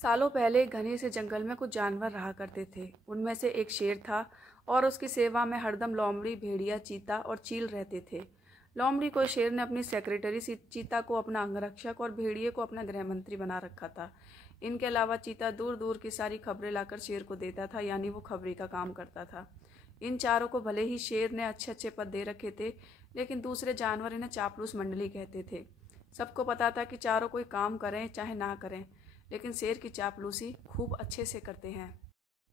सालों पहले एक घने से जंगल में कुछ जानवर रहा करते थे। उनमें से एक शेर था और उसकी सेवा में हरदम लोमड़ी, भेड़िया, चीता और चील रहते थे। लोमड़ी को शेर ने अपनी सेक्रेटरी, चीता को अपना अंगरक्षक और भेड़िए को अपना गृह मंत्री बना रखा था। इनके अलावा चीता दूर दूर की सारी खबरें लाकर शेर को देता था, यानी वो खबरी का काम करता था। इन चारों को भले ही शेर ने अच्छे अच्छे पद दे रखे थे, लेकिन दूसरे जानवर इन्हें चापलूस मंडली कहते थे। सबको पता था कि चारों कोई काम करें चाहे ना करें, लेकिन शेर की चापलूसी खूब अच्छे से करते हैं।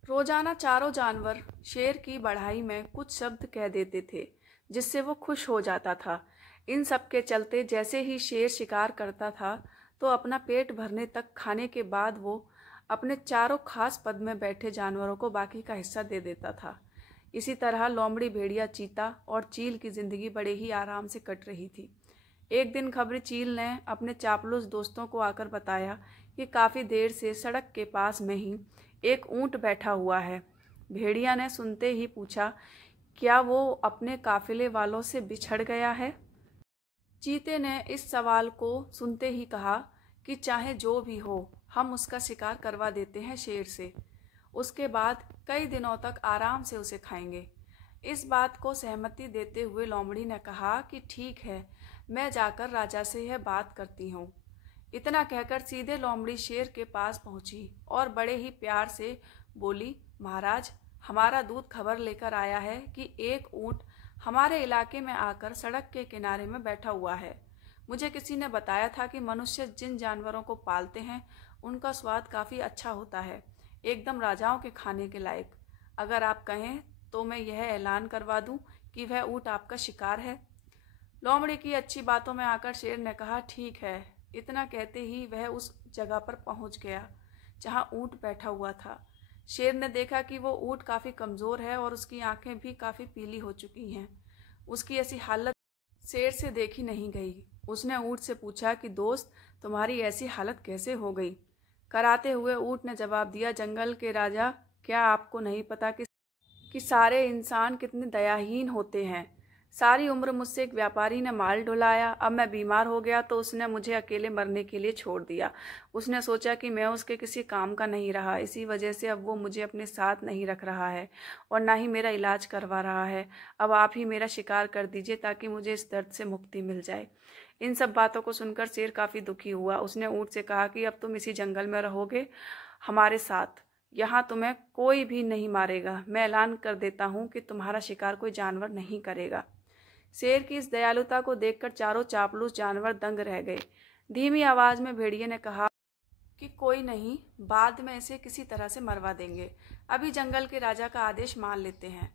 रोजाना चारों जानवर शेर की बढ़ाई में कुछ शब्द कह देते थे, जिससे वो खुश हो जाता था। इन सब के चलते जैसे ही शेर शिकार करता था, तो अपना पेट भरने तक खाने के बाद वो अपने चारों खास पद में बैठे जानवरों को बाकी का हिस्सा दे देता था। इसी तरह लोमड़ी, भेड़िया, चीता और चील की जिंदगी बड़े ही आराम से कट रही थी। एक दिन खबरी चील ने अपने चापलूस दोस्तों को आकर बताया कि काफ़ी देर से सड़क के पास में ही एक ऊंट बैठा हुआ है। भेड़िया ने सुनते ही पूछा, क्या वो अपने काफिले वालों से बिछड़ गया है? चीते ने इस सवाल को सुनते ही कहा कि चाहे जो भी हो, हम उसका शिकार करवा देते हैं शेर से। उसके बाद कई दिनों तक आराम से उसे खाएंगे। इस बात को सहमति देते हुए लोमड़ी ने कहा कि ठीक है, मैं जाकर राजा से यह बात करती हूँ। इतना कहकर सीधे लोमड़ी शेर के पास पहुंची और बड़े ही प्यार से बोली, महाराज, हमारा दूत खबर लेकर आया है कि एक ऊंट हमारे इलाके में आकर सड़क के किनारे में बैठा हुआ है। मुझे किसी ने बताया था कि मनुष्य जिन जानवरों को पालते हैं उनका स्वाद काफ़ी अच्छा होता है, एकदम राजाओं के खाने के लायक। अगर आप कहें तो मैं यह ऐलान करवा दूं कि वह ऊंट आपका शिकार है। लोमड़ी की अच्छी बातों में आकर शेर ने कहा, ठीक है। इतना कहते ही वह उस जगह पर पहुंच गया जहां ऊंट बैठा हुआ था। शेर ने देखा कि वो ऊंट काफ़ी कमज़ोर है और उसकी आंखें भी काफ़ी पीली हो चुकी हैं। उसकी ऐसी हालत शेर से देखी नहीं गई। उसने ऊंट से पूछा कि दोस्त, तुम्हारी ऐसी हालत कैसे हो गई? कराते हुए ऊंट ने जवाब दिया, जंगल के राजा, क्या आपको नहीं पता कि सारे इंसान कितने दयाहीन होते हैं? सारी उम्र मुझसे एक व्यापारी ने माल ढुलाया, अब मैं बीमार हो गया तो उसने मुझे अकेले मरने के लिए छोड़ दिया। उसने सोचा कि मैं उसके किसी काम का नहीं रहा, इसी वजह से अब वो मुझे अपने साथ नहीं रख रहा है और ना ही मेरा इलाज करवा रहा है। अब आप ही मेरा शिकार कर दीजिए ताकि मुझे इस दर्द से मुक्ति मिल जाए। इन सब बातों को सुनकर शेर काफ़ी दुखी हुआ। उसने ऊँट से कहा कि अब तुम इसी जंगल में रहोगे हमारे साथ, यहाँ तुम्हें कोई भी नहीं मारेगा। मैं ऐलान कर देता हूँ कि तुम्हारा शिकार कोई जानवर नहीं करेगा। शेर की इस दयालुता को देखकर चारों चापलूस जानवर दंग रह गए। धीमी आवाज में भेड़िए ने कहा कि कोई नहीं, बाद में इसे किसी तरह से मरवा देंगे। अभी जंगल के राजा का आदेश मान लेते हैं।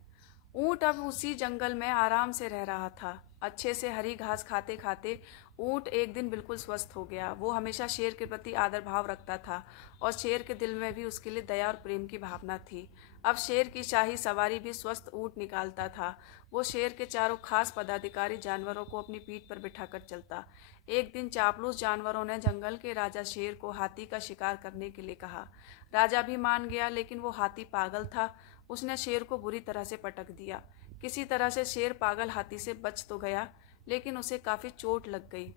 ऊंट अब उसी जंगल में आराम से रह रहा था। अच्छे से हरी घास खाते खाते ऊंट एक दिन बिल्कुल स्वस्थ हो गया। वो हमेशा शेर के प्रति आदर भाव रखता था और शेर के दिल में भी उसके लिए दया और प्रेम की भावना थी। अब शेर की शाही सवारी भी स्वस्थ ऊंट निकालता था। वो शेर के चारों खास पदाधिकारी जानवरों को अपनी पीठ पर बिठाकर चलता। एक दिन चापलूस जानवरों ने जंगल के राजा शेर को हाथी का शिकार करने के लिए कहा। राजा भी मान गया, लेकिन वो हाथी पागल था। उसने शेर को बुरी तरह से पटक दिया। किसी तरह से शेर पागल हाथी से बच तो गया, लेकिन उसे काफ़ी चोट लग गई।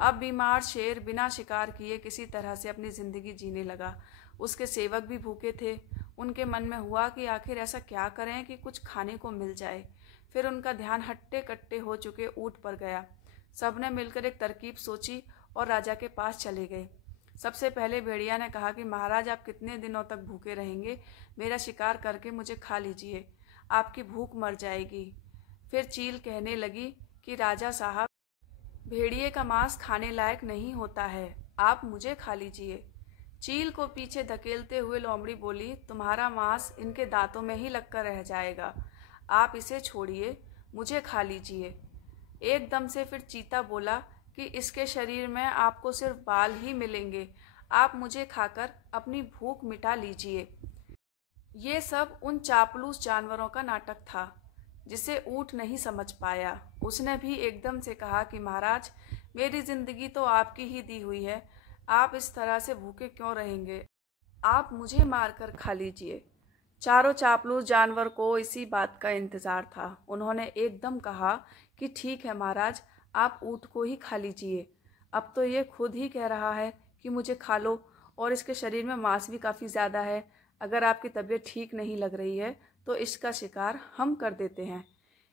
अब बीमार शेर बिना शिकार किए किसी तरह से अपनी ज़िंदगी जीने लगा। उसके सेवक भी भूखे थे। उनके मन में हुआ कि आखिर ऐसा क्या करें कि कुछ खाने को मिल जाए। फिर उनका ध्यान हट्टे कट्टे हो चुके ऊंट पर गया। सबने मिलकर एक तरकीब सोची और राजा के पास चले गए। सबसे पहले भेड़िया ने कहा कि महाराज, आप कितने दिनों तक भूखे रहेंगे? मेरा शिकार करके मुझे खा लीजिए, आपकी भूख मर जाएगी। फिर चील कहने लगी कि राजा साहब, भेड़िए का मांस खाने लायक नहीं होता है, आप मुझे खा लीजिए। चील को पीछे धकेलते हुए लोमड़ी बोली, तुम्हारा मांस इनके दांतों में ही लगकर रह जाएगा, आप इसे छोड़िए, मुझे खा लीजिए। एकदम से फिर चीता बोला कि इसके शरीर में आपको सिर्फ बाल ही मिलेंगे, आप मुझे खाकर अपनी भूख मिटा लीजिए। ये सब उन चापलूस जानवरों का नाटक था, जिसे ऊंट नहीं समझ पाया। उसने भी एकदम से कहा कि महाराज, मेरी जिंदगी तो आपकी ही दी हुई है, आप इस तरह से भूखे क्यों रहेंगे? आप मुझे मारकर खा लीजिए। चारों चापलूस जानवर को इसी बात का इंतजार था। उन्होंने एकदम कहा कि ठीक है महाराज, आप ऊंट को ही खा लीजिए। अब तो ये खुद ही कह रहा है कि मुझे खा लो और इसके शरीर में मांस भी काफ़ी ज़्यादा है। अगर आपकी तबीयत ठीक नहीं लग रही है तो इसका शिकार हम कर देते हैं।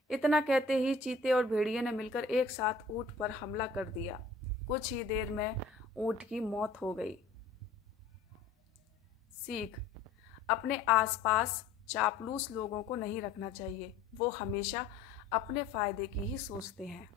इतना कहते ही चीते और भेड़िए ने मिलकर एक साथ ऊंट पर हमला कर दिया। कुछ ही देर में ऊंट की मौत हो गई। सीख: अपने आसपास चापलूस लोगों को नहीं रखना चाहिए। वो हमेशा अपने फायदे की ही सोचते हैं।